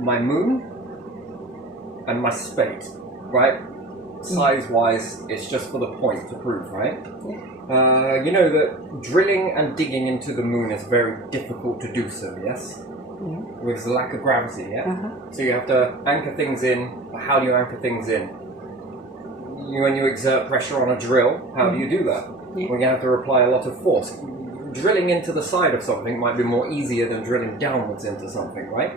my moon and my spade, right? Size-wise, it's just for the point to prove, right? You know that drilling and digging into the moon is very difficult to do so, yes? With the lack of gravity, yeah? So you have to anchor things in. How do you anchor things in? When you exert pressure on a drill, how do you do that? Well, you have to apply a lot of force. Drilling into the side of something might be more easier than drilling downwards into something, right?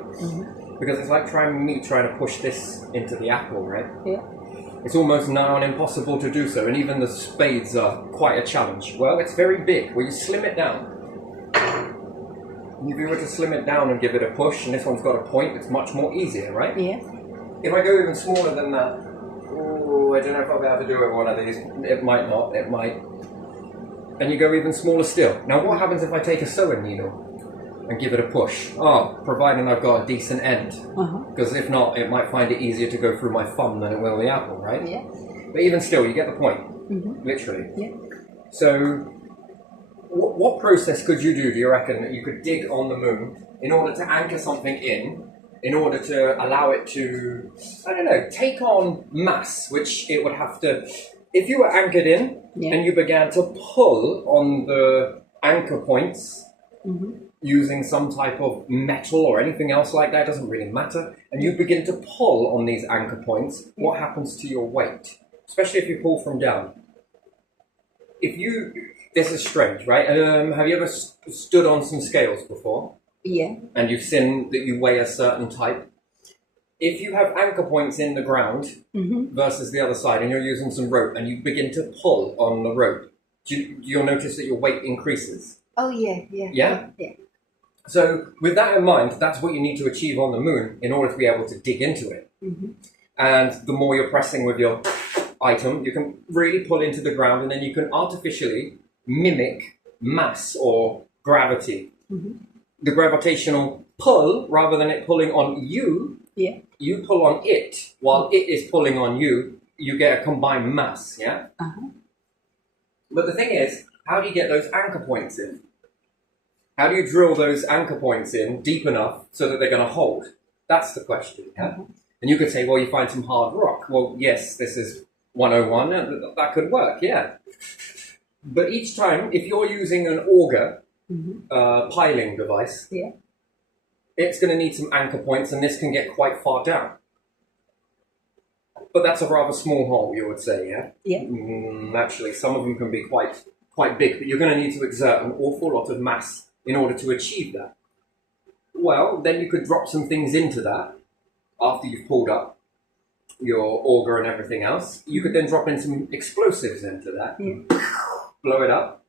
Because it's like trying to push this into the apple, right? Yeah. It's almost now and impossible to do so, and even the spades are quite a challenge. Well, it's very big. Well, you slim it down. If you were to slim it down and give it a push, and this one's got a point, it's much more easier, right? Yeah. If I go even smaller than that, oh, I don't know if I'll be able to do it with one of these. It might not, it might. And you go even smaller still. Now, what happens if I take a sewing needle and give it a push? Oh, providing I've got a decent end. Because if not, it might find it easier to go through my thumb than it will the apple, right? Yeah. But even still, you get the point. Literally. Yeah. So, what process could you do you reckon, that you could dig on the moon in order to anchor something in order to allow it to, I don't know, take on mass, which it would have to... If you were anchored in and you began to pull on the anchor points using some type of metal or anything else like that, doesn't really matter, and you begin to pull on these anchor points, what happens to your weight? Especially if you pull from down. This is strange, right? Have you ever stood on some scales before? Yeah. And you've seen that you weigh a certain type? If you have anchor points in the ground versus the other side, and you're using some rope, and you begin to pull on the rope, you'll notice that your weight increases. Oh, yeah. Yeah? So with that in mind, that's what you need to achieve on the moon in order to be able to dig into it. And the more you're pressing with your item, you can really pull into the ground, and then you can artificially mimic mass or gravity. The gravitational pull, rather than it pulling on you, you pull on it, while it is pulling on you, you get a combined mass, yeah? But the thing is, how do you get those anchor points in? How do you drill those anchor points in deep enough so that they're going to hold? That's the question, yeah? And you could say, well, you find some hard rock. Well, yes, this is 101, and that could work, yeah. But each time, if you're using an auger piling device, it's going to need some anchor points, and this can get quite far down. But that's a rather small hole, you would say, yeah? Actually, some of them can be quite big, but you're going to need to exert an awful lot of mass in order to achieve that. Well, then you could drop some things into that after you've pulled up your auger and everything else. You could then drop in some explosives into that, blow it up.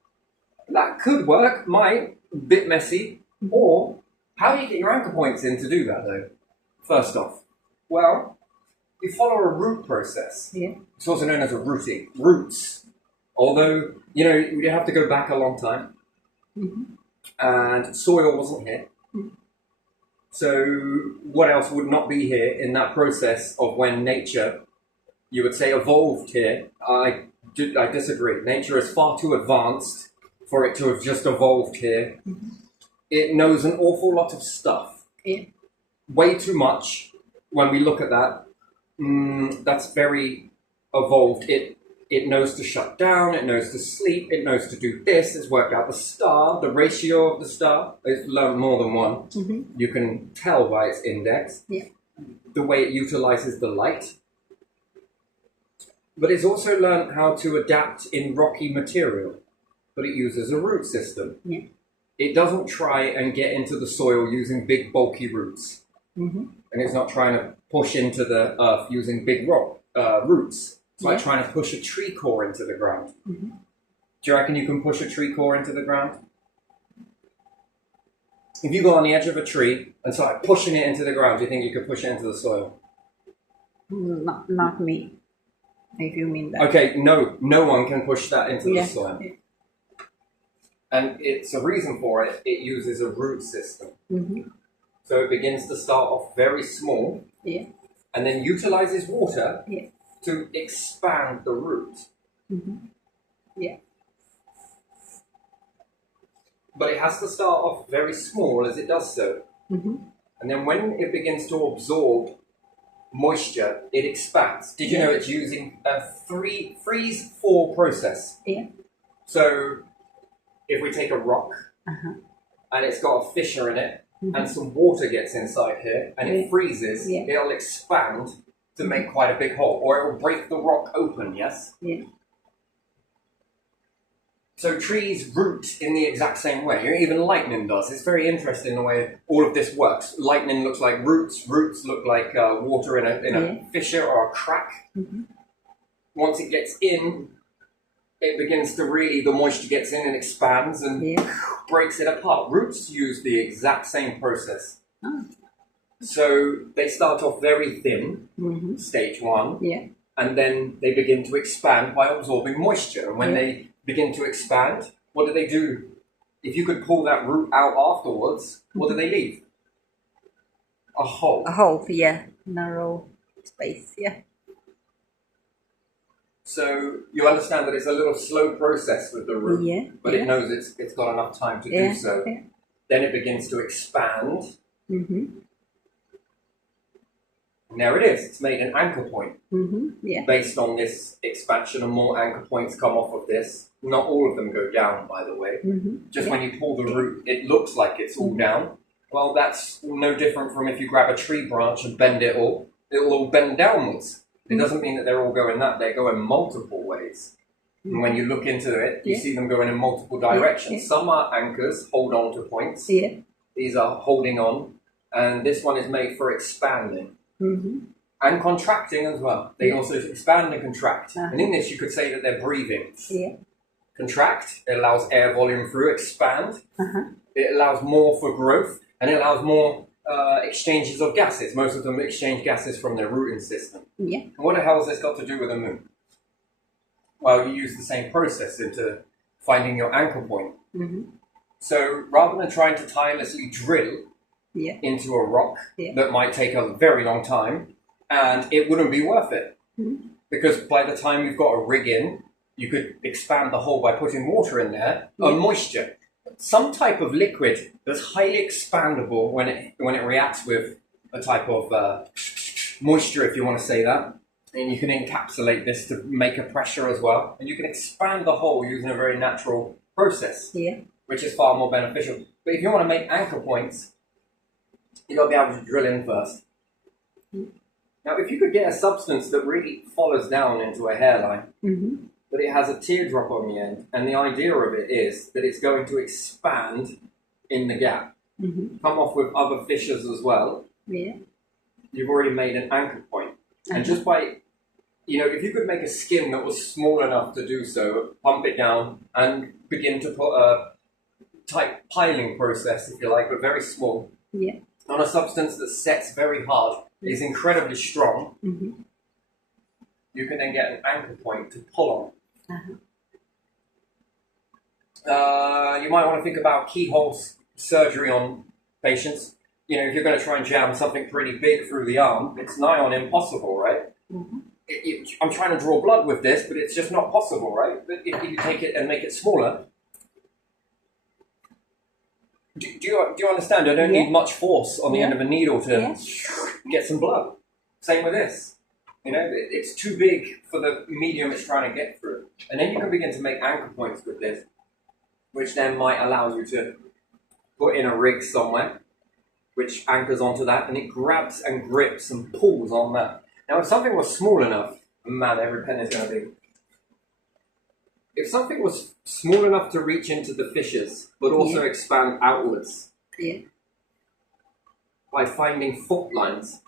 That could work, might, bit messy. Or, how do you get your anchor points in to do that, though? First off, well, you follow a root process. It's also known as a rooting. Roots. Although, you have to go back a long time. And soil wasn't here. So what else would not be here in that process of when nature, you would say, evolved here? I disagree. Nature is far too advanced for it to have just evolved here. It knows an awful lot of stuff. Way too much. When we look at that, that's very evolved. It knows to shut down, it knows to sleep, it knows to do this, it's worked out the star, the ratio of the star. It's learned more than one. You can tell by its index. The way it utilizes the light. But it's also learned how to adapt in rocky material. But it uses a root system. It doesn't try and get into the soil using big bulky roots. And it's not trying to push into the earth using big roots. It's like trying to push a tree core into the ground. Do you reckon you can push a tree core into the ground? If you go on the edge of a tree and start pushing it into the ground, do you think you could push it into the soil? Not me, if you mean that. Okay, no one can push that into the soil. And it's a reason for it. It uses a root system. So it begins to start off very small and then utilizes water to expand the root. But it has to start off very small as it does so. And then when it begins to absorb moisture, it expands. Did you know it's using a freeze-thaw process? Yeah. So if we take a rock and it's got a fissure in it and some water gets inside here and it freezes, it'll expand to make quite a big hole, or it will break the rock open, yes? Yeah. So trees root in the exact same way. Even lightning does. It's very interesting the way all of this works. Lightning looks like roots. Roots look like water in a fissure or a crack. Once it gets in, it begins to the moisture gets in and expands and breaks it apart. Roots use the exact same process. So they start off very thin, stage one, and then they begin to expand by absorbing moisture. And when they begin to expand, what do? If you could pull that root out afterwards, what do they leave? A hole. A hole, narrow space, So you understand that it's a little slow process with the root, but it knows it's got enough time to do so. Then it begins to expand. And there it is. It's made an anchor point. Based on this expansion, and more anchor points come off of this. Not all of them go down, by the way. Just when you pull the root, it looks like it's all down. Well, that's no different from if you grab a tree branch and bend it all. It'll all bend downwards. It doesn't mean that they're all going that. They go in multiple ways. And when you look into it, you see them going in multiple directions. Some are anchors, hold on to points. These are holding on. And this one is made for expanding. And contracting as well. They also expand and contract. And in this, you could say that they're breathing. Contract, it allows air volume through. Expand, it allows more for growth. And it allows more exchanges of gases. Most of them exchange gases from their rooting system. And what the hell has this got to do with the moon? Well, you use the same process into finding your anchor point. So rather than trying to tirelessly drill into a rock that might take a very long time, and it wouldn't be worth it. Because by the time you've got a rig in, you could expand the hole by putting water in there, or moisture. Some type of liquid that's highly expandable when it reacts with a type of moisture, if you want to say that. And you can encapsulate this to make a pressure as well. And you can expand the hole using a very natural process, which is far more beneficial. But if you want to make anchor points, you've got to be able to drill in first. Now, if you could get a substance that really follows down into a hairline, but it has a teardrop on the end, and the idea of it is that it's going to expand in the gap, come off with other fissures as well, you've already made an anchor point. And just by, if you could make a skin that was small enough to do so, pump it down and begin to put a type piling process, if you like, but very small, on a substance that sets very hard, is incredibly strong, you can then get an anchor point to pull on. You might want to think about keyhole surgery on patients. If you're going to try and jam something pretty big through the arm, it's nigh on impossible, right? I'm trying to draw blood with this, but it's just not possible, right? But if you take it and make it smaller, do you understand? I don't need much force on the end of a needle to get some blood. Same with this. It's too big for the medium it's trying to get through. And then you can begin to make anchor points with this, which then might allow you to put in a rig somewhere, which anchors onto that, and it grabs and grips and pulls on that. Now, if something was small enough, man, every pen is going to be... If something was small enough to reach into the fissures, but also expand outwards, by finding fault lines,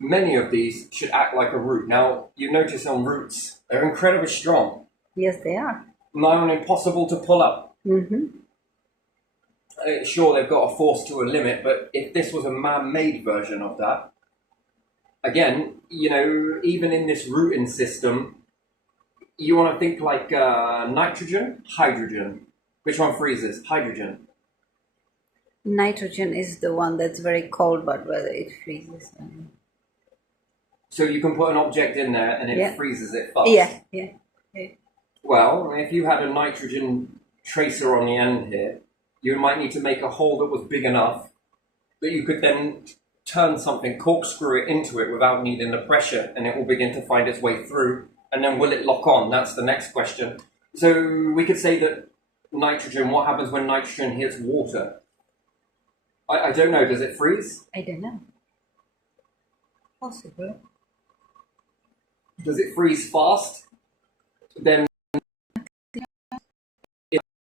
many of these should act like a root. Now, you notice on roots, they're incredibly strong. Yes, they are. Nigh impossible to pull up. Sure, they've got a force to a limit, but if this was a man-made version of that, again, even in this rooting system, you want to think like nitrogen, hydrogen. Which one freezes? Hydrogen. Nitrogen is the one that's very cold, but whether it freezes. So you can put an object in there and it freezes it fast. Well, if you had a nitrogen tracer on the end here, you might need to make a hole that was big enough that you could then turn something, corkscrew it into it without needing the pressure, and it will begin to find its way through. And then will it lock on? That's the next question. So we could say that nitrogen, what happens when nitrogen hits water? I don't know, does it freeze? I don't know. Possible. Does it freeze fast? Then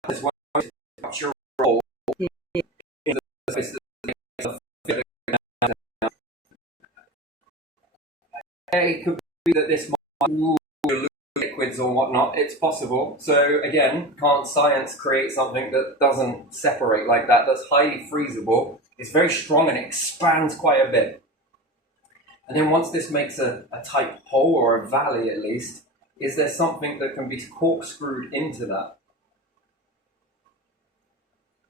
this one structure roll. It could be that this might move liquids or whatnot. It's possible. So again, can't science create something that doesn't separate like that? That's highly freezable. It's very strong and expands quite a bit. And then once this makes a tight hole or a valley at least, is there something that can be corkscrewed into that?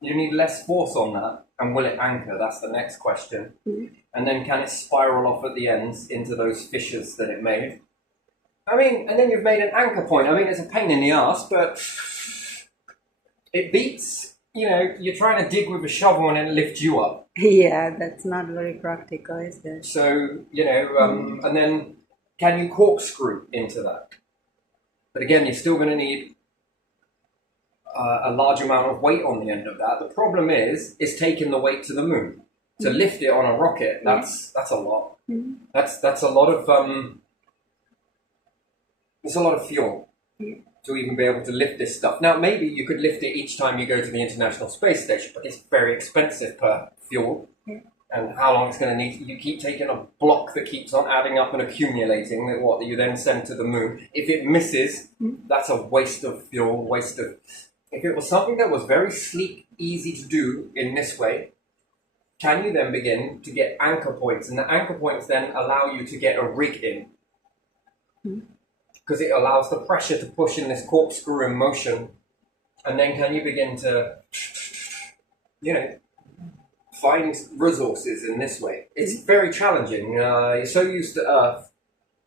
You need less force on that, and will it anchor? That's the next question. Mm-hmm. And then can it spiral off at the ends into those fissures that it made? I mean, and then you've made an anchor point. I mean, it's a pain in the ass, but it beats, you're trying to dig with a shovel and it lifts you up. Yeah, that's not very practical, is it? So, and then can you corkscrew into that? But again, you're still going to need a large amount of weight on the end of that. The problem is taking the weight to the moon. To lift it on a rocket, that's a lot. Mm-hmm. That's a lot of it's a lot of fuel to even be able to lift this stuff. Now, maybe you could lift it each time you go to the International Space Station, but it's very expensive per fuel. Yeah. And how long it's going to need. You keep taking a block that keeps on adding up and accumulating that you then send to the moon. If it misses, that's a waste of fuel, If it was something that was very sleek, easy to do in this way, can you then begin to get anchor points? And the anchor points then allow you to get a rig in. Because it allows the pressure to push in this corkscrew in motion. And then can you begin to, find resources in this way? It's very challenging. You're so used to Earth,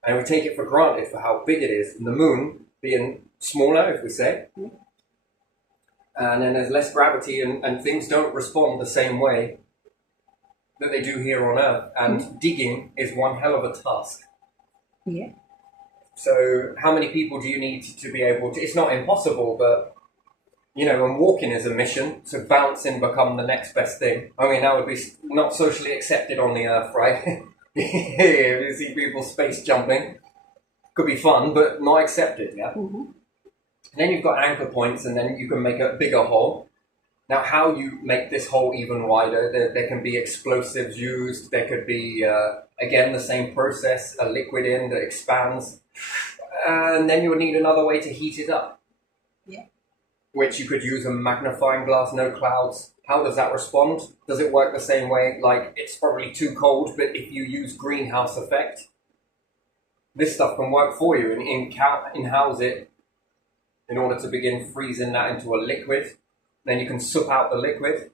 and we take it for granted for how big it is. And the moon being smaller, if we say. And then there's less gravity, and things don't respond the same way that they do here on Earth. And digging is one hell of a task. Yeah. So how many people do you need to be able to... It's not impossible, but, and walking is a mission, so bouncing become the next best thing. I mean, that would be not socially accepted on the Earth, right? You see people space jumping. Could be fun, but not accepted, yeah? Mm-hmm. And then you've got anchor points, and then you can make a bigger hole. Now, how you make this hole even wider, there can be explosives used. There could be, again, the same process, a liquid in that expands. And then you would need another way to heat it up. Yeah. Which you could use a magnifying glass, no clouds. How does that respond? Does it work the same way? Like, it's probably too cold, but if you use greenhouse effect, this stuff can work for you and in-house it in order to begin freezing that into a liquid. Then you can sup out the liquid.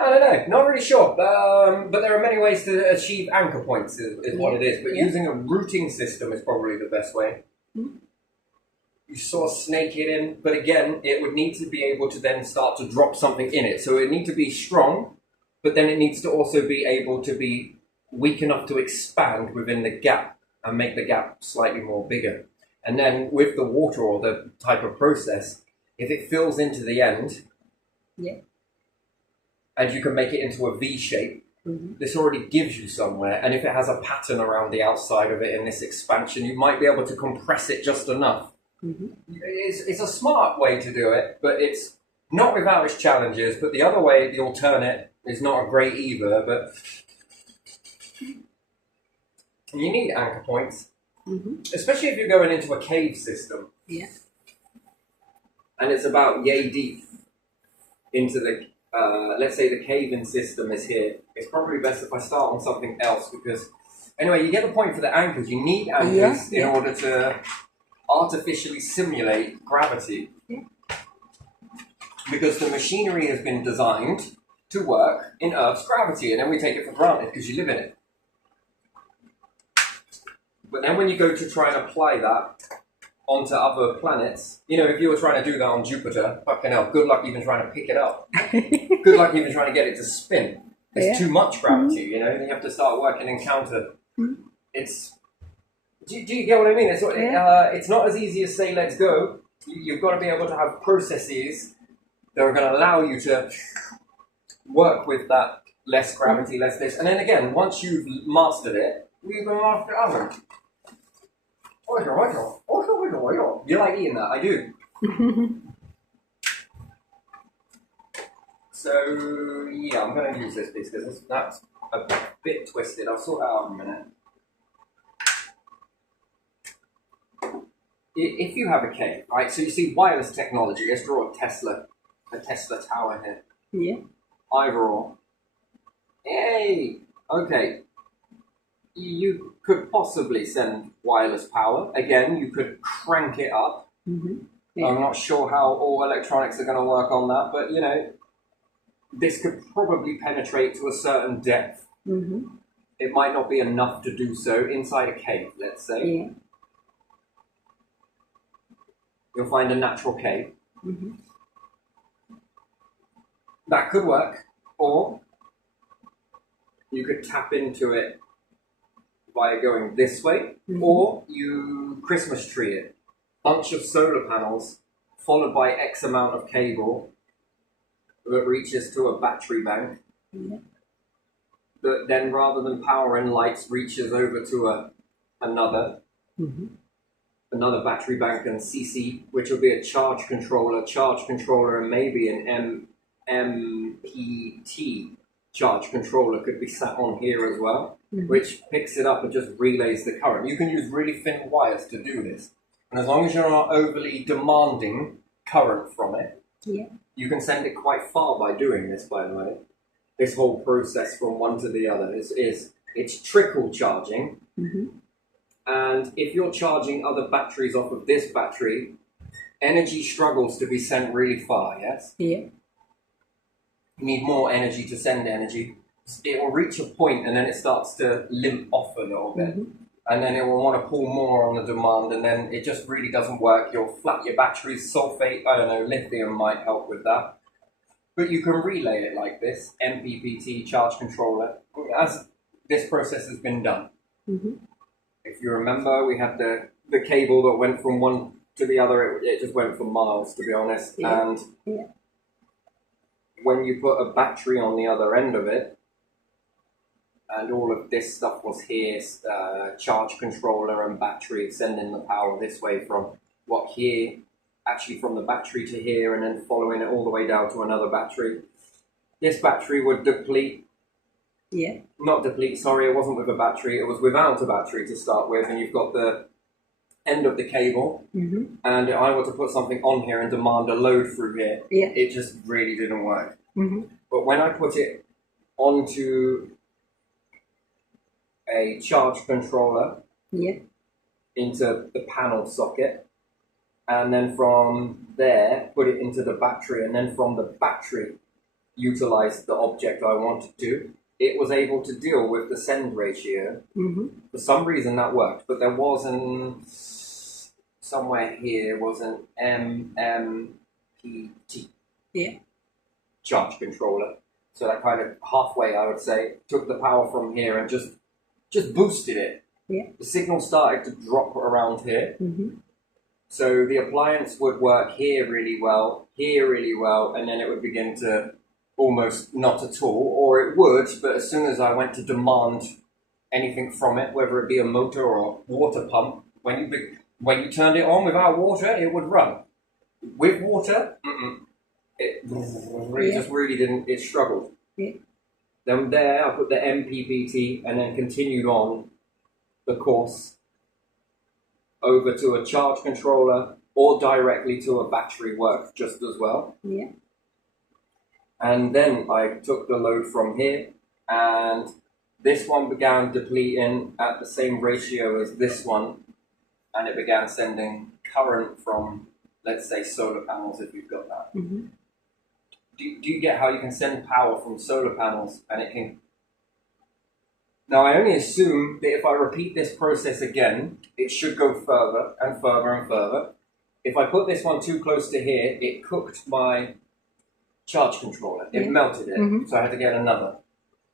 I don't know, not really sure. But there are many ways to achieve anchor points is what it is. But using a routing system is probably the best way. Mm-hmm. You sort of snake it in, but again, it would need to be able to then start to drop something in it. So it needs to be strong, but then it needs to also be able to be weak enough to expand within the gap and make the gap slightly more bigger. And then with the water or the type of process, if it fills into the end, and you can make it into a V shape, this already gives you somewhere. And if it has a pattern around the outside of it in this expansion, you might be able to compress it just enough. It's a smart way to do it, but it's not without its challenges. But the other way, the alternate, is not great either. But you need anchor points. Especially if you're going into a cave system. Yeah. And it's about yay deep into the, let's say the cave-in system is here. It's probably best if I start on something else because, anyway, you get the point for the anchors. You need anchors in order to artificially simulate gravity. Yeah. Because the machinery has been designed to work in Earth's gravity, and then we take it for granted because you live in it. But then when you go to try and apply that onto other planets. You know, if you were trying to do that on Jupiter, fucking hell, good luck even trying to pick it up. Good luck even trying to get it to spin. There's too much gravity, you know, you have to start working in counter. It's... Do you get what I mean? It's not as easy as say, let's go. You've got to be able to have processes that are going to allow you to work with that less gravity, less this. And then again, once you've mastered it, you can master others. You like eating that? I do. So, yeah, I'm going to use this piece because that's a bit twisted. I'll sort that out in a minute. If you have a cave, right, so you see wireless technology, let's draw a Tesla tower here. Yeah. Either or. Yay! Okay. You could possibly send wireless power. Again, you could crank it up. Yeah. I'm not sure how all electronics are going to work on that, but, you know, this could probably penetrate to a certain depth. It might not be enough to do so inside a cave, let's say. Yeah. You'll find a natural cave. That could work. Or you could tap into it by going this way, or you Christmas tree it. Bunch of solar panels followed by X amount of cable that reaches to a battery bank. That then, rather than powering lights, reaches over to another battery bank and CC, which will be a charge controller, and maybe an MPPT charge controller could be sat on here as well, which picks it up and just relays the current. You can use really thin wires to do this. And as long as you're not overly demanding current from it, you can send it quite far by doing this, by the way. This whole process from one to the other it's trickle charging. And if you're charging other batteries off of this battery, energy struggles to be sent really far, yes? Yeah. You need more energy to send energy. It will reach a point and then it starts to limp off a little bit. And then it will want to pull more on the demand, and then it just really doesn't work. You'll flat your batteries, sulfate, I don't know, lithium might help with that. But you can relay it like this, MPPT charge controller, as this process has been done. If you remember, we had the cable that went from one to the other. It just went for miles, to be honest. And when you put a battery on the other end of it, and all of this stuff was here, charge controller and battery, sending the power this way from here, actually from the battery to here, and then following it all the way down to another battery. This battery would deplete. Not deplete, sorry, it wasn't with a battery, it was without a battery to start with, and you've got the end of the cable, and if I were to put something on here and demand a load through here, it just really didn't work. But when I put it onto a charge controller into the panel socket, and then from there put it into the battery, and then from the battery utilize the object I wanted to, it was able to deal with the send ratio. For some reason that worked, but there wasn't, somewhere here was an MPPT charge controller. So that kind of halfway, I would say, took the power from here and just boosted it. The signal started to drop around here. So the appliance would work here really well, and then it would begin to almost not at all, or it would, but as soon as I went to demand anything from it, whether it be a motor or a water pump, when you turned it on without water, it would run. With water, it just really didn't, it struggled. Then there, I put the MPPT and then continued on the course over to a charge controller or directly to a battery worked just as well. And then I took the load from here, and this one began depleting at the same ratio as this one, and it began sending current from, let's say, solar panels, if you've got that. Do you get how you can send power from solar panels, and it can Now, I only assume that if I repeat this process again, it should go further and further and further. If I put this one too close to here, it cooked my charge controller. It melted it, so I had to get another.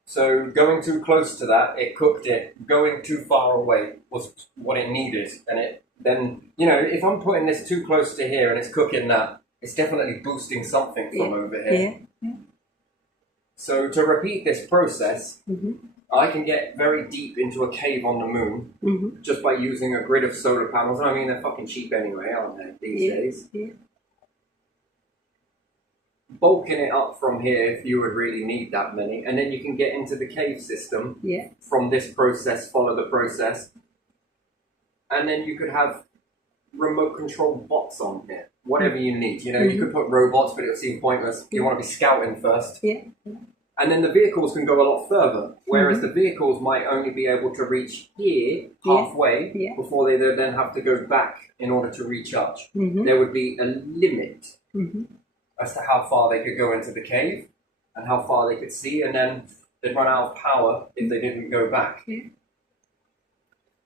So going too close to that, it cooked it. Going too far away was what it needed. And it then, you know, if I'm putting this too close to here and it's cooking that, it's definitely boosting something from over here. So to repeat this process, I can get very deep into a cave on the moon just by using a grid of solar panels. I mean, they're fucking cheap anyway, aren't they, these days? Bulking it up from here if you would really need that many. And then you can get into the cave system from this process, follow the process. And then you could have remote control bots on here, whatever you need. You know, you could put robots, but it would seem pointless. You want to be scouting first. And then the vehicles can go a lot further, whereas the vehicles might only be able to reach here, halfway, before they then have to go back in order to recharge. There would be a limit as to how far they could go into the cave and how far they could see, and then they'd run out of power if they didn't go back.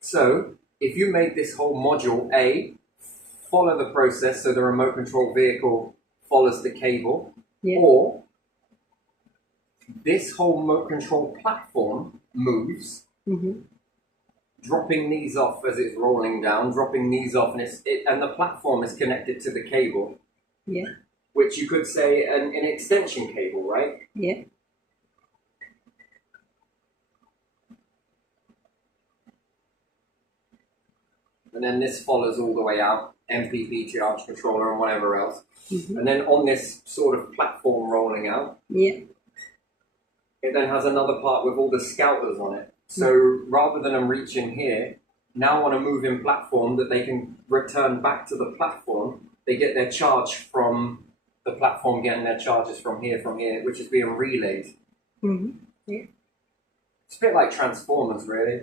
So, if you made this whole module A, follow the process so the remote control vehicle follows the cable, or this whole remote control platform moves, dropping these off as it's rolling down, dropping these off, and the platform is connected to the cable, which you could say an extension cable, right? And then this follows all the way out, MPP, charge controller, and whatever else. And then on this sort of platform rolling out, it then has another part with all the scouters on it. So rather than them reaching here, now on a moving platform that they can return back to the platform, they get their charge from the platform getting their charges from here, which is being relayed. It's a bit like Transformers, really.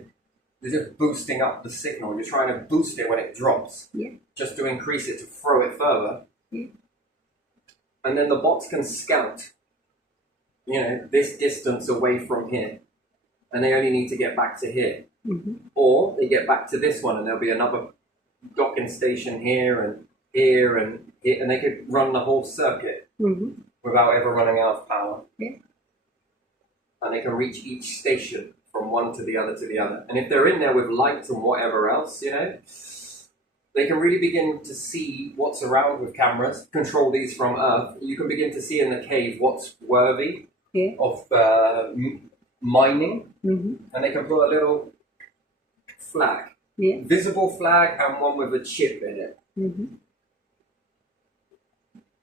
They're just boosting up the signal. You're trying to boost it when it drops, just to increase it, to throw it further. And then the bots can scout, you know, this distance away from here. And they only need to get back to here. Or they get back to this one and there'll be another docking station here and here and here. And they could run the whole circuit without ever running out of power. And they can reach each station from one to the other to the other. And if they're in there with lights and whatever else, you know, they can really begin to see what's around with cameras, control these from Earth. You can begin to see in the cave what's worthy of mining. And they can put a little flag, visible flag, and one with a chip in it,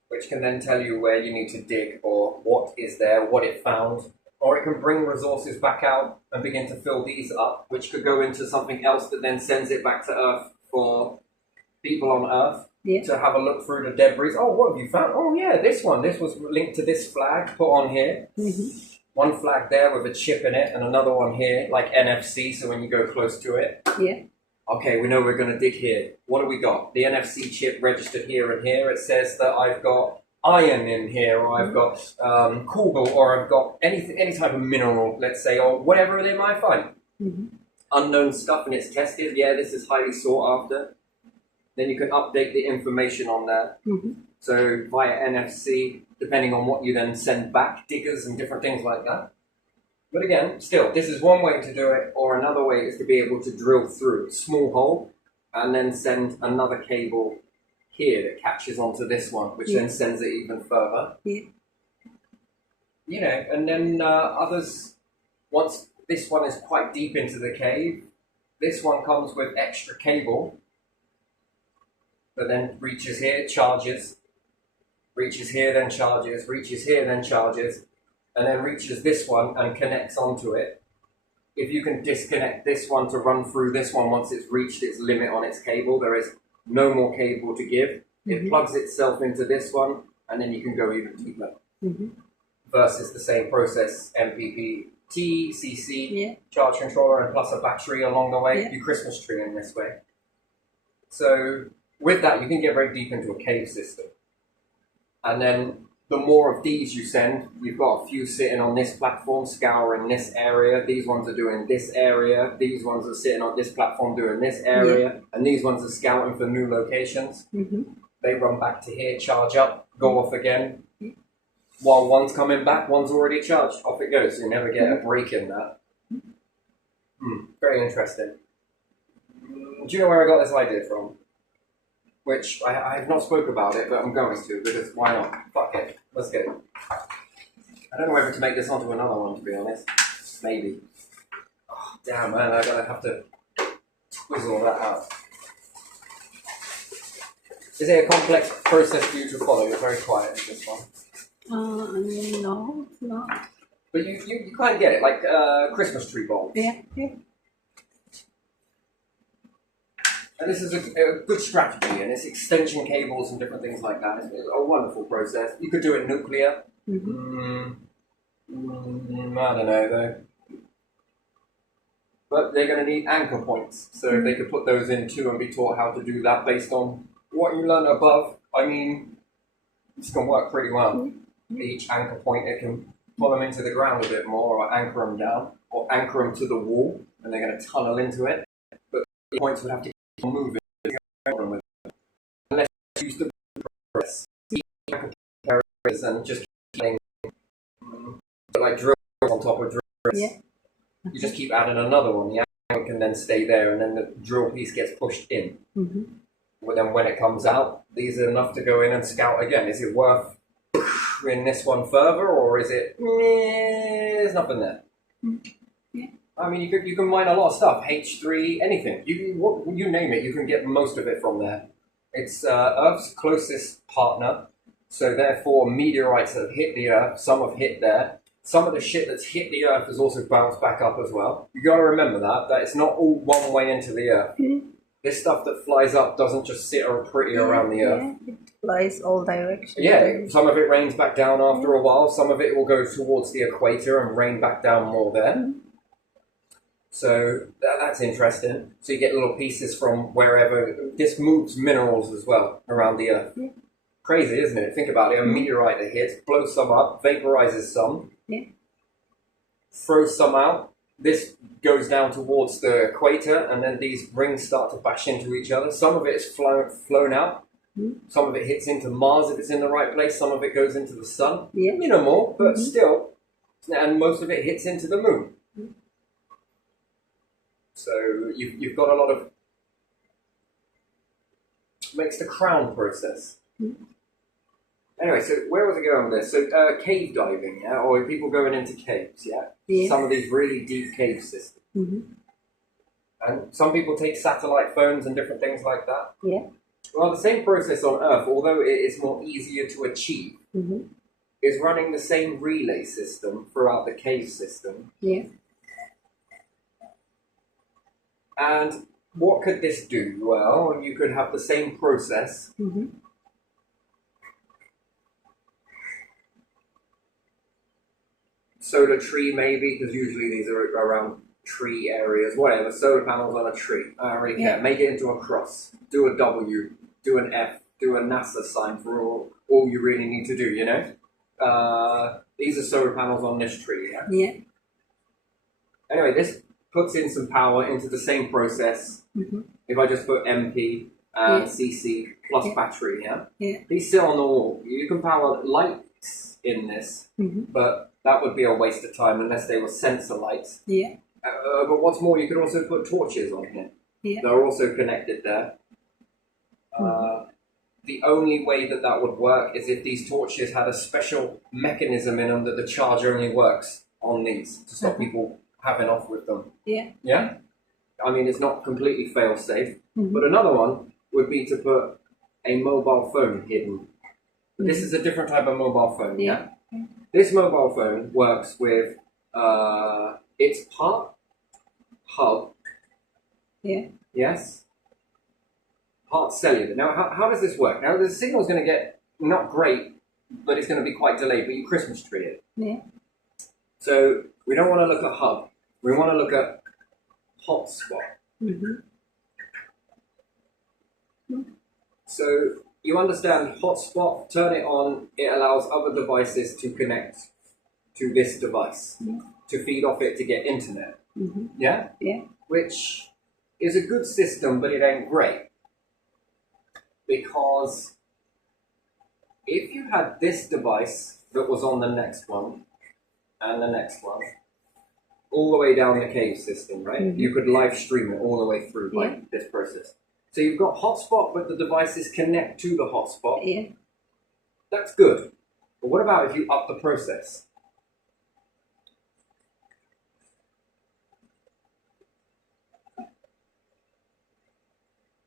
which can then tell you where you need to dig or what is there, what it found. Or it can bring resources back out and begin to fill these up, which could go into something else that then sends it back to Earth for people on Earth to have a look through the debris. Oh, what have you found? Oh, yeah, this one. This was linked to this flag put on here. One flag there with a chip in it and another one here, like NFC, so when you go close to it. Okay, we know we're going to dig here. What do we got? The NFC chip registered here and here. It says that I've got iron in here, or I've got kugel, or I've got any type of mineral, let's say, or whatever they might find. Unknown stuff, and it's tested. Yeah, this is highly sought after. Then you can update the information on that. So via NFC, depending on what you then send back, diggers and different things like that. But again, still, this is one way to do it, or another way is to be able to drill through a small hole and then send another cable here that catches onto this one, which then sends it even further. You know, and then others, once this one is quite deep into the cave, this one comes with extra cable that then reaches here, charges, reaches here, then charges, reaches here, then charges, and then reaches this one and connects onto it. If you can disconnect this one to run through this one once it's reached its limit on its cable, there is no more cable to give. It plugs itself into this one, and then you can go even deeper. Versus the same process, MPPT, CC, charge controller, and plus a battery along the way. You Christmas tree in this way. So with that, you can get very deep into a cave system. And then the more of these you send, you've got a few sitting on this platform, scouring this area. These ones are doing this area. These ones are sitting on this platform doing this area. And these ones are scouting for new locations. They run back to here, charge up, go off again. While one's coming back, one's already charged. Off it goes. You never get a break in that. Very interesting. Do you know where I got this idea from? Which I have not spoke about it, but I'm going to, because why not? Fuck it. Let's go. I don't know whether to make this onto another one, to be honest. Maybe. Oh, damn, man, I'm going to have to twizzle that out. Is it a complex process for you to follow? You're very quiet in this one. No, it's not. But you kind of get it, like Christmas tree bulbs. Yeah. And this is a good strategy, and it's extension cables and different things like that. It's a wonderful process. You could do it nuclear. I don't know, though. But they're going to need anchor points. So if they could put those in too and be taught how to do that based on what you learn above, I mean, it's going to work pretty well. Each anchor point, it can pull them into the ground a bit more, or anchor them down, or anchor them to the wall, and they're going to tunnel into it. But the points would have to keep moving. Unless you use the press, and just keep like drills on top of drills. Yeah. You just keep adding another one. The anchor can then stay there, and then the drill piece gets pushed in. But then when it comes out, these are enough to go in and scout again. Is it worth in this one further, or is it there's nothing there? Yeah. I mean, you can mine a lot of stuff, H3, anything. You name it, you can get most of it from there. It's Earth's closest partner, so therefore meteorites that have hit the Earth, some have hit there. Some of the shit that's hit the Earth has also bounced back up as well. You got to remember that it's not all one way into the Earth. This stuff that flies up doesn't just sit pretty around the Earth. Yeah, it flies all directions. Yeah, some of it rains back down after a while. Some of it will go towards the equator and rain back down more there. So that's interesting. So you get little pieces from wherever. This moves minerals as well around the Earth. Crazy, isn't it? Think about it. A meteorite that hits, blows some up, vaporizes some, throws some out. This goes down towards the equator, and then these rings start to bash into each other. Some of it is flown out. Some of it hits into Mars if it's in the right place. Some of it goes into the sun. Minimal, but still. And most of it hits into the moon. So you've got a lot of... Makes the crown process. Anyway, so where was I going with this? So cave diving, yeah? Or people going into caves, yeah? Some of these really deep cave systems. And some people take satellite phones and different things like that. Well, the same process on Earth, although it is more easier to achieve, is running the same relay system throughout the cave system. And what could this do? Well, you could have the same process. Solar tree maybe, because usually these are around tree areas, whatever, solar panels on a tree. I don't really care. Make it into a cross. Do a W, do an F, do a NASA sign for all you really need to do, you know? These are solar panels on this tree, yeah? Anyway, this puts in some power into the same process. If I just put MP and CC plus battery, these sit on the wall. You can power lights in this, but that would be a waste of time unless they were sensor lights. But what's more, you could also put torches on here. They're also connected there. The only way that would work is if these torches had a special mechanism in them that the charge only works on these to stop people having off with them. Yeah? I mean, it's not completely fail-safe. But another one would be to put a mobile phone hidden. But this is a different type of mobile phone, yeah? This mobile phone works with, it's part hub. Yes? Part cellular. Now, how does this work? Now, the signal's going to get not great, but it's going to be quite delayed, but you Christmas tree it. So, we don't want to look at hub. We want to look at hotspot. So, You understand hotspot, turn it on, it allows other devices to connect to this device, to feed off it to get internet. Yeah? Yeah. Which is a good system, but it ain't great. Because if you had this device that was on the next one, and the next one, all the way down the cave system, right? You could live stream it all the way through by this process. So you've got hotspot, but the devices connect to the hotspot. Yeah. That's good. But what about if you up the process?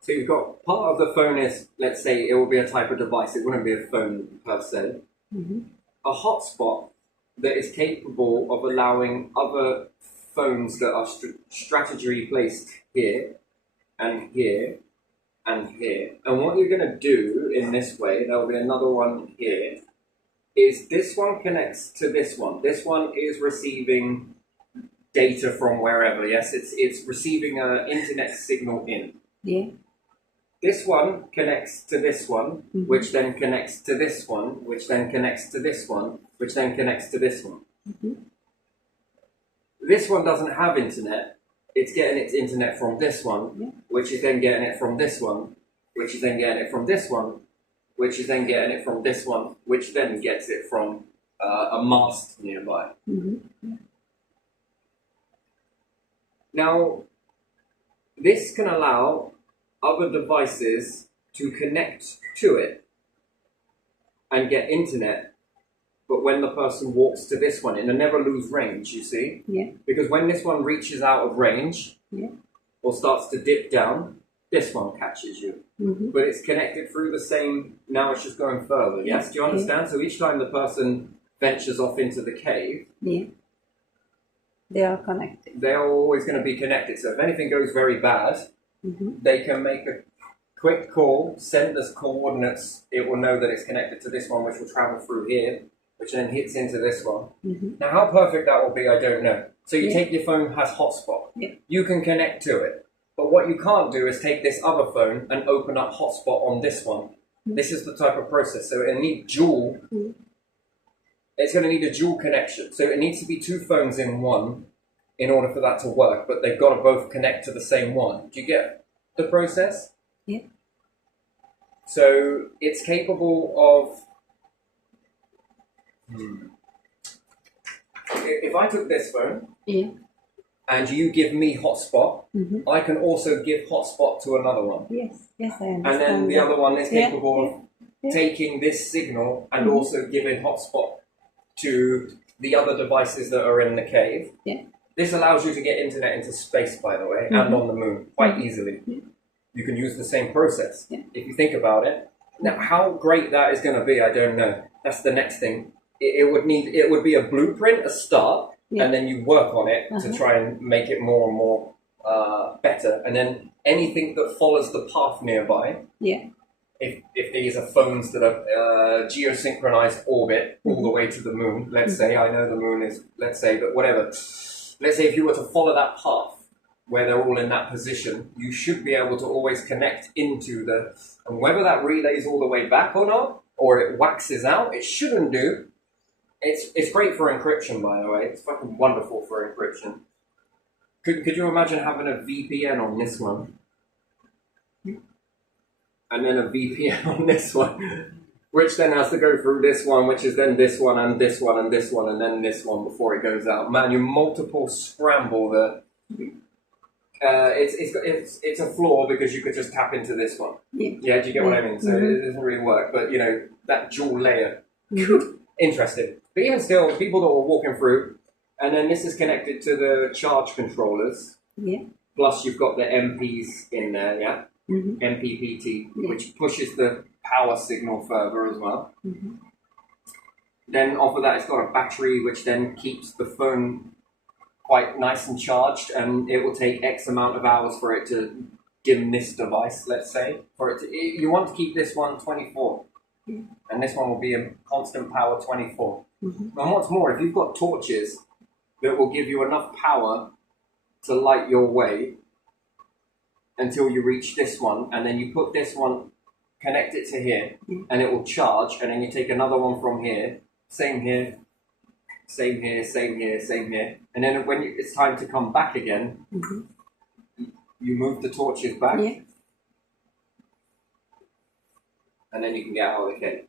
So you've got part of the phone is, let's say, it will be a type of device. It wouldn't be a phone per se. A hotspot that is capable of allowing other phones that are strategically placed here and here and here. And what you're going to do in this way, there will be another one here, is this one connects to this one. This one is receiving data from wherever. Yes, it's receiving an internet signal in. Yeah. This one connects to this one, which then connects to this one, which then connects to this one, which then connects to this one. This one doesn't have internet. It's getting its internet from this one, which is then getting it from this one, which is then getting it from this one, which is then getting it from this one, which then gets it from a mast nearby. Now, this can allow other devices to connect to it and get internet, but when the person walks to this one, it'll never lose range, you see? Yeah. Because when this one reaches out of range or starts to dip down, this one catches you. But it's connected through the same, now it's just going further, yes? Do you understand? So each time the person ventures off into the cave, they are connected. they're always going to be connected. So if anything goes very bad, they can make a quick call, send us coordinates. It will know that it's connected to this one, which will travel through here, which then hits into this one. Now, how perfect that will be, I don't know. So you take your phone has hotspot. You can connect to it. But what you can't do is take this other phone and open up hotspot on this one. This is the type of process. So it'll need dual. It's going to need a dual connection. So it needs to be two phones in one in order for that to work, but they've got to both connect to the same one. Do you get the process? Yeah. So it's capable of... If I took this phone and you give me hotspot, I can also give hotspot to another one. Yes, I understand. And then the other one is capable of taking this signal and also giving hotspot to the other devices that are in the cave. This allows you to get internet into space, by the way, and on the moon quite easily. You can use the same process if you think about it. Now, how great that is going to be, I don't know. That's the next thing. It would be a blueprint, a start, and then you work on it to try and make it more and more better. And then anything that follows the path nearby. If these are phones that are geosynchronized orbit all the way to the moon, let's say, I know the moon is, let's say, but whatever. Let's say if you were to follow that path where they're all in that position, you should be able to always connect into the, and whether that relays all the way back or not, or it waxes out, it shouldn't do. It's great for encryption, by the way. It's fucking wonderful for encryption. Could you imagine having a VPN on this one? And then a VPN on this one, which then has to go through this one, which is then this one and this one and this one and then this one before it goes out. Man, you multiple scramble that. It's a flaw because you could just tap into this one. Yeah, do you get what I mean? So it doesn't really work. But you know, that dual layer, interesting. But even still, people that were walking through, and then this is connected to the charge controllers. Plus, you've got the MPs in there. MPPT, which pushes the power signal further as well. Then off of that, it's got a battery which then keeps the phone quite nice and charged, and it will take X amount of hours for it to dim this device, let's say. You want to keep this one 24, and this one will be a constant power 24. And what's more, if you've got torches that will give you enough power to light your way until you reach this one, and then you put this one connect it to here, and it will charge, and then you take another one from here, same here, same here, same here, same here, and then when it's time to come back again, you move the torches back, and then you can get out of the cave.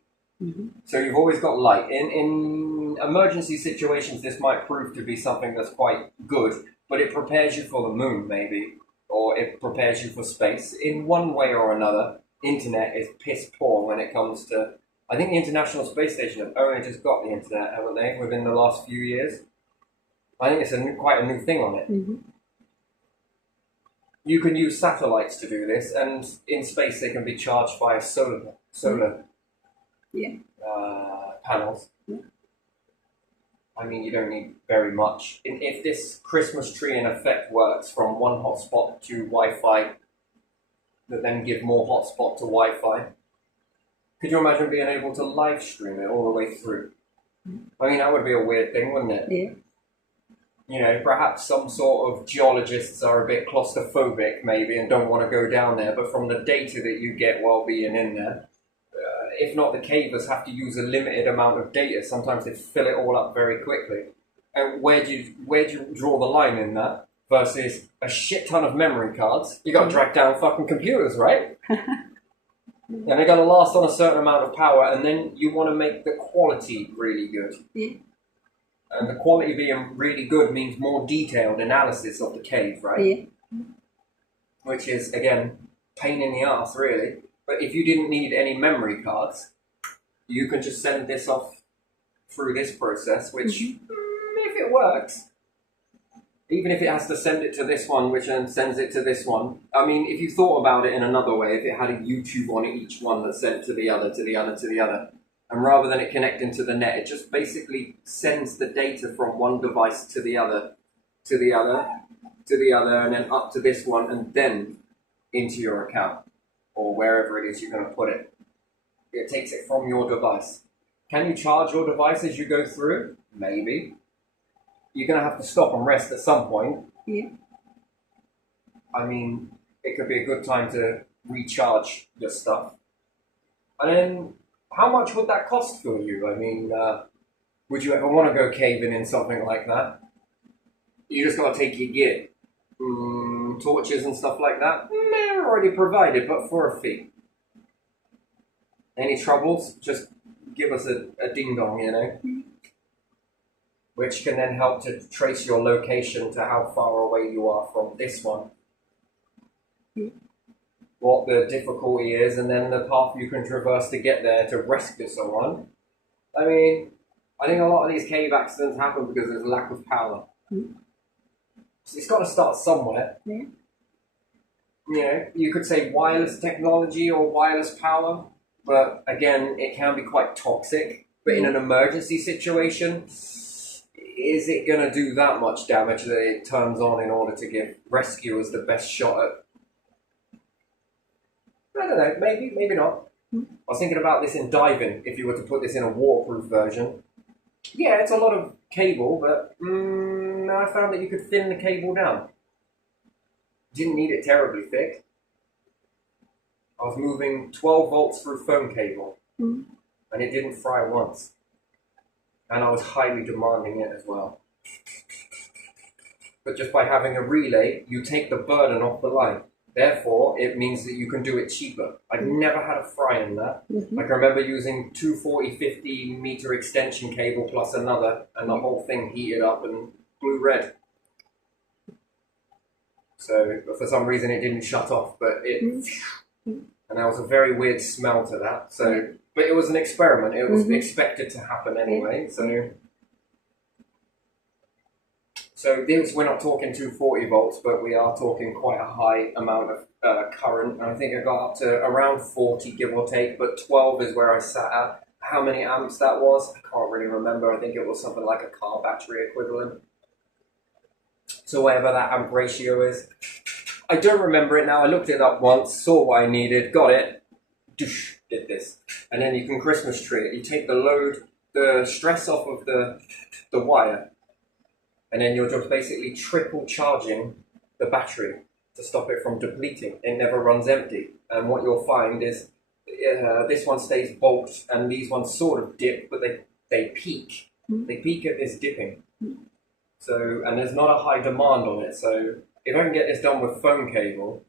So you've always got light. In emergency situations, this might prove to be something that's quite good, but it prepares you for the moon, maybe, or it prepares you for space. In one way or another, internet is piss poor when it comes to... I think the International Space Station have only just got the internet, haven't they, within the last few years? I think it's quite a new thing on it. You can use satellites to do this, and in space they can be charged via solar panels. I mean, you don't need very much. If this Christmas tree in effect works from one hotspot to Wi-Fi, that then give more hotspot to Wi-Fi, could you imagine being able to live stream it all the way through? I mean, that would be a weird thing, wouldn't it? Yeah. You know, perhaps some sort of geologists are a bit claustrophobic, maybe, and don't want to go down there, but from the data that you get while being in there, if not, the cavers have to use a limited amount of data. Sometimes they fill it all up very quickly. And where do you draw the line in that versus a shit ton of memory cards? You got to drag down fucking computers, right? And they're going to last on a certain amount of power, and then you want to make the quality really good. And the quality being really good means more detailed analysis of the cave, right? Which is, again, pain in the arse, really. But if you didn't need any memory cards, you can just send this off through this process, which, if it works, even if it has to send it to this one, which then sends it to this one. I mean, if you thought about it in another way, if it had a YouTube on each one that sent to the other, to the other, to the other, and rather than it connecting to the net, it just basically sends the data from one device to the other, to the other, to the other, and then up to this one, and then into your account, or wherever it is you're going to put it. It takes it from your device. Can you charge your device as you go through? Maybe. You're going to have to stop and rest at some point. I mean, it could be a good time to recharge your stuff. And then, how much would that cost for you? I mean, would you ever want to go caving in something like that? You just got to take your gear. Torches and stuff like that? They're already provided, but for a fee. Any troubles? Just give us a ding-dong, you know? Which can then help to trace your location to how far away you are from this one. What the difficulty is, and then the path you can traverse to get there to rescue someone. I mean, I think a lot of these cave accidents happen because there's a lack of power. So it's got to start somewhere. You know, you could say wireless technology or wireless power, but again, it can be quite toxic. But in an emergency situation, is it going to do that much damage that it turns on in order to give rescuers the best shot at... I don't know, maybe not. I was thinking about this in diving, if you were to put this in a waterproof version. Yeah, it's a lot of cable, but I found that you could thin the cable down. Didn't need it terribly thick. I was moving 12 volts through phone cable, and it didn't fry once. And I was highly demanding it as well. But just by having a relay, you take the burden off the line. Therefore, it means that you can do it cheaper. I've never had a fry in that. Like, I remember using 240-50 meter extension cable plus another, and the whole thing heated up and blew red. So, for some reason, it didn't shut off, but it... And there was a very weird smell to that. So, but it was an experiment. It was expected to happen anyway. So this, we're not talking 240 volts, but we are talking quite a high amount of current. And I think I got up to around 40, give or take, but 12 is where I sat at. How many amps that was, I can't really remember. I think it was something like a car battery equivalent. So whatever that amp ratio is. I don't remember it now. I looked it up once, saw what I needed, got it, did this. And then you can Christmas tree it. You take the load, the stress off of the wire, and then you're just basically triple charging the battery to stop it from depleting. It never runs empty. And what you'll find is this one stays bulked, and these ones sort of dip, but they peak. They peak at this dipping. So, and there's not a high demand on it. So, if I can get this done with phone cable,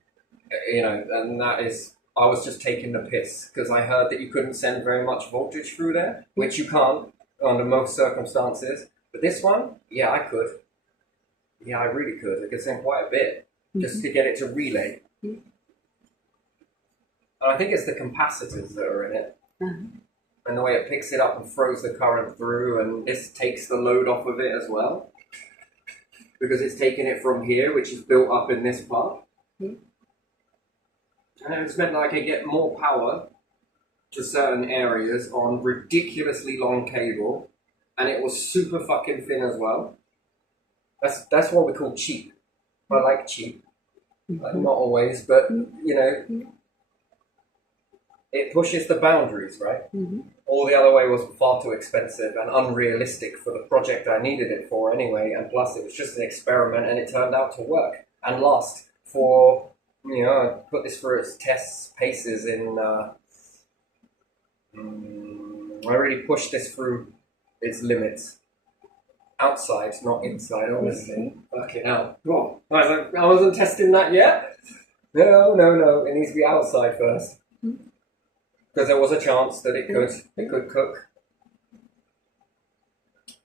and that is, I was just taking the piss because I heard that you couldn't send very much voltage through there, which you can't under most circumstances. But this one, yeah, I could. Yeah, I really could. I could send quite a bit just to get it to relay. And I think it's the capacitors that are in it. And the way it picks it up and throws the current through, and this takes the load off of it as well. Because it's taking it from here, which is built up in this part. And it's meant that I can get more power to certain areas on ridiculously long cable, and it was super fucking thin as well. That's what we call cheap. I like cheap. Like, not always, but it pushes the boundaries, right? All the other way was far too expensive and unrealistic for the project I needed it for anyway, and plus it was just an experiment, and it turned out to work and last for, I put this through its tests paces in, I really pushed this through its limits. Outside, not inside, obviously. Fucking hell. Whoa. I wasn't testing that yet. No. It needs to be outside first. Because there was a chance that it could cook.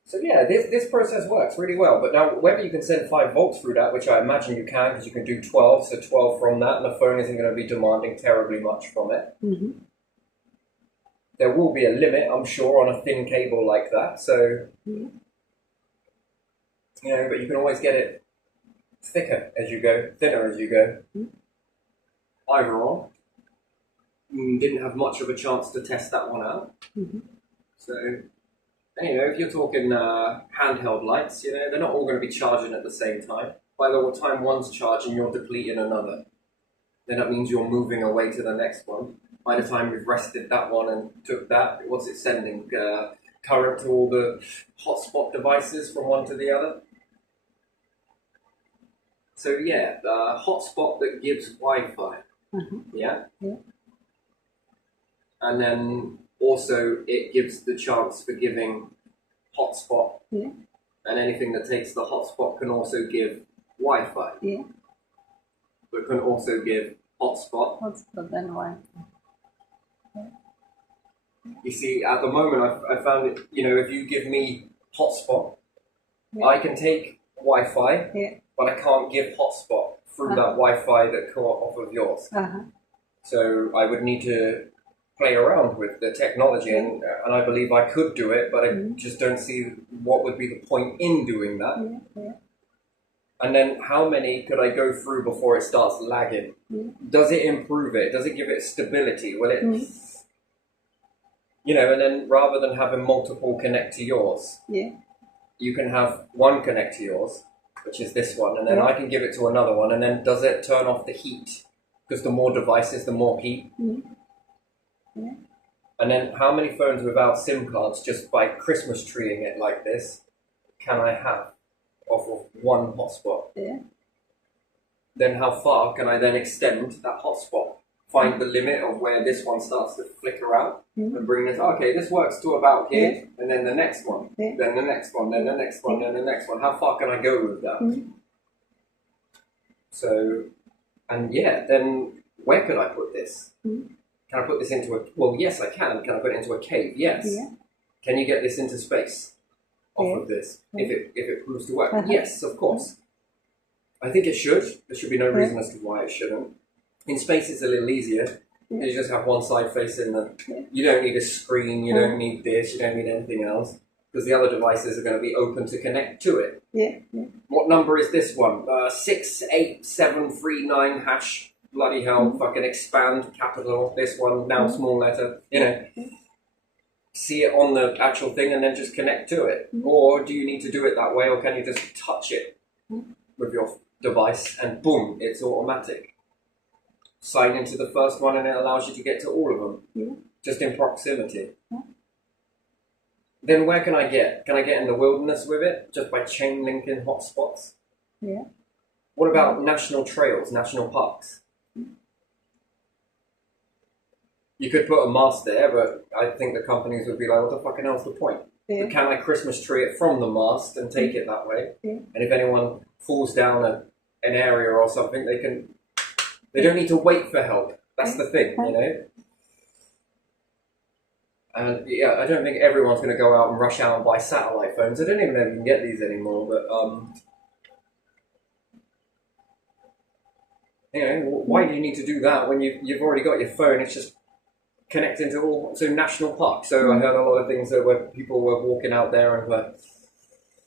So yeah, this process works really well. But now, whether you can send 5 volts through that, which I imagine you can, because you can do 12, so 12 from that, and the phone isn't going to be demanding terribly much from it. There will be a limit, I'm sure, on a thin cable like that. So, but you can always get it thicker as you go, thinner as you go. Either or. Didn't have much of a chance to test that one out. So, if you're talking handheld lights, they're not all going to be charging at the same time. By the time one's charging, you're depleting another. Then that means you're moving away to the next one. By the time you've rested that one and took that, what's it sending? Current to all the hotspot devices from one to the other? So yeah, the hotspot that gives Wi-Fi. Yeah? And then also it gives the chance for giving hotspot. And anything that takes the hotspot can also give Wi-Fi. But can also give hotspot. Hotspot, then Wi-Fi. You see, at the moment I found it, if you give me hotspot, I can take Wi-Fi, but I can't give hotspot through that Wi-Fi that come off of yours. So I would need to play around with the technology, and I believe I could do it, but I just don't see what would be the point in doing that. And then how many could I go through before it starts lagging? Does it improve it? Does it give it stability? Will it, and then rather than having multiple connect to yours, you can have one connect to yours, which is this one, and then I can give it to another one, and then does it turn off the heat? Because the more devices, the more heat. And then how many phones without SIM cards, just by Christmas treeing it like this, can I have off of one hotspot? Then how far can I then extend that hotspot? Find the limit of where this one starts to flicker out and bring this, this works to about here, and then the next one, then the next one, then the next one, then the next one. How far can I go with that? So, and then where could I put this? Can I put this into a... Well, yes, I can. Can I put it into a cave? Yes. Can you get this into space off of this? If it proves to work? Yes, of course. I think it should. There should be no reason as to why it shouldn't. In space, it's a little easier. You just have one side facing the... You don't need a screen. You don't need this. You don't need anything else. Because the other devices are going to be open to connect to it. What number is this one? 68739 hash... Bloody hell, fucking expand, capital, this one, now small letter, see it on the actual thing and then just connect to it. Or do you need to do it that way, or can you just touch it with your device and boom, it's automatic. Sign into the first one and it allows you to get to all of them, just in proximity. Then where can I get? Can I get in the wilderness with it, just by chain linking hotspots? What about national trails, national parks? You could put a mast there, but I think the companies would be like, what the fucking hell's the point? Yeah. Can I Christmas tree it from the mast and take it that way? Yeah. And if anyone falls down an area or something, they don't need to wait for help. That's the thing, you know? And yeah, I don't think everyone's going to go out and rush out and buy satellite phones. I don't even know if you can get these anymore, but you know, why do you need to do that when you've already got your phone? It's just connecting to national parks. So I heard a lot of things where people were walking out there and were,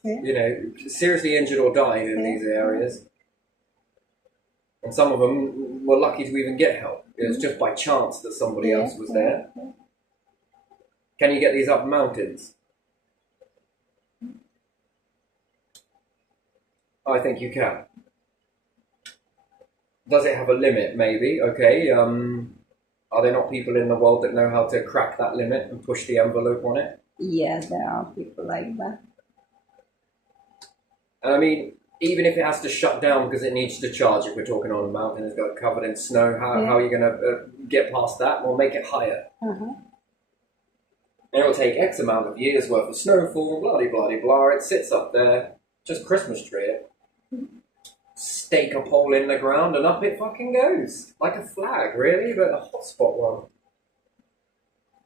you know, seriously injured or died in these areas. And some of them were lucky to even get help. It was just by chance that somebody else was there. Can you get these up mountains? I think you can. Does it have a limit? Maybe. Okay. Are there not people in the world that know how to crack that limit and push the envelope on it? Yeah, there are people like that. I mean, even if it has to shut down because it needs to charge, if we're talking on a mountain that's got covered in snow, how are you going to get past that? Well, make it higher. And it'll take X amount of years worth of snowfall, blah-de-blah-de-blah. It sits up there, just Christmas tree it. Stake a pole in the ground and up it fucking goes. Like a flag, really, but a hotspot one.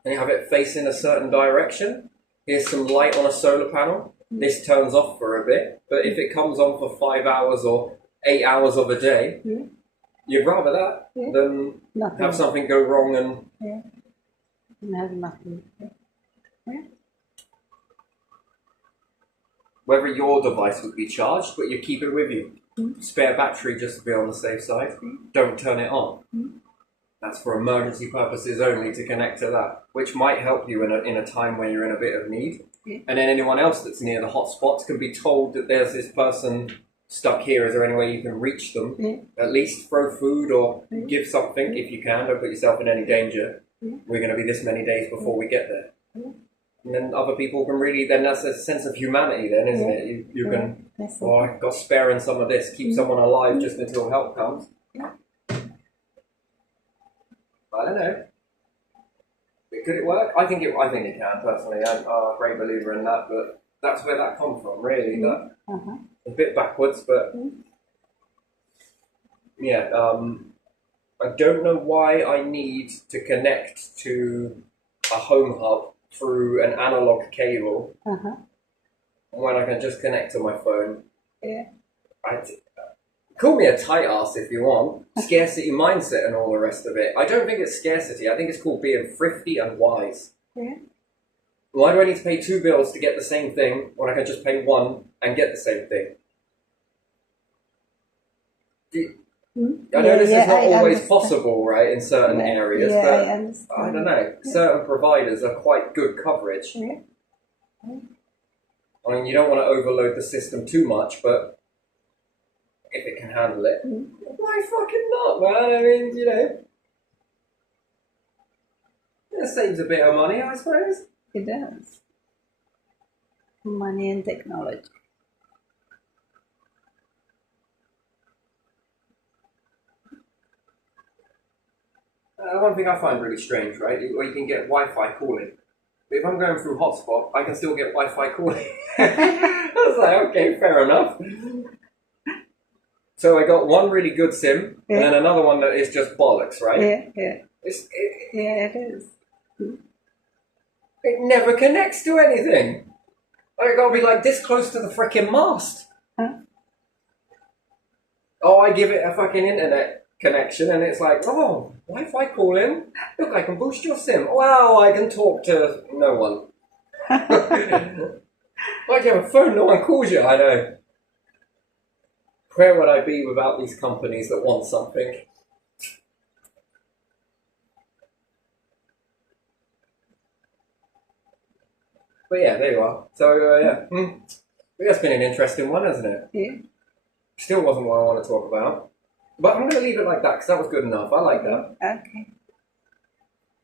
And you have it facing a certain direction. Here's some light on a solar panel. This turns off for a bit, but if it comes on for 5 hours or 8 hours of a day, you'd rather that than have something go wrong and... have nothing. Whether your device would be charged, but you keep it with you. Spare battery just to be on the safe side. Don't turn it on. That's for emergency purposes only, to connect to that, which might help you in a time when you're in a bit of need. And then anyone else that's near the hotspots can be told that there's this person stuck here. Is there any way you can reach them? At least throw food or give something if you can. Don't put yourself in any danger. We're going to be this many days before we get there. And then other people can really, then that's a sense of humanity then, isn't it? You can, I got sparing some of this, keep someone alive just until help comes. I don't know. Could it work? I think it can, personally. I'm a great believer in that, but that's where that comes from, really. That a bit backwards, but yeah, I don't know why I need to connect to a home hub through an analog cable when I can just connect to my phone. Call me a tight ass if you want. Scarcity mindset and all the rest of it. I don't think it's scarcity. I think it's called being thrifty and wise. Why do I need to pay 2 bills to get the same thing when I can just pay 1 and get the same thing? I know this is not always possible, right, in certain areas, but I don't know. Certain providers are quite good coverage. I mean, you don't want to overload the system too much, but if it can handle it, why fucking not, man? I mean, you know, it saves a bit of money, I suppose. It does. Money and technology. One thing I find really strange, right, where you can get Wi-Fi calling. But if I'm going through hotspot, I can still get Wi-Fi calling. I was like, okay, fair enough. So I got one really good SIM, and then another one that is just bollocks, right? It is. It never connects to anything. I gotta be like this close to the frickin' mast. Oh, I give it a fucking internet connection, and it's like, oh, Wi-Fi calling. Look, I can boost your SIM. Wow, I can talk to no one. Why do you have a phone? No one calls you. I know. Where would I be without these companies that want something? But yeah, there you are. So yeah, that's been an interesting one, hasn't it? Yeah. Still wasn't what I want to talk about. But I'm going to leave it like that because that was good enough. I like that. Okay.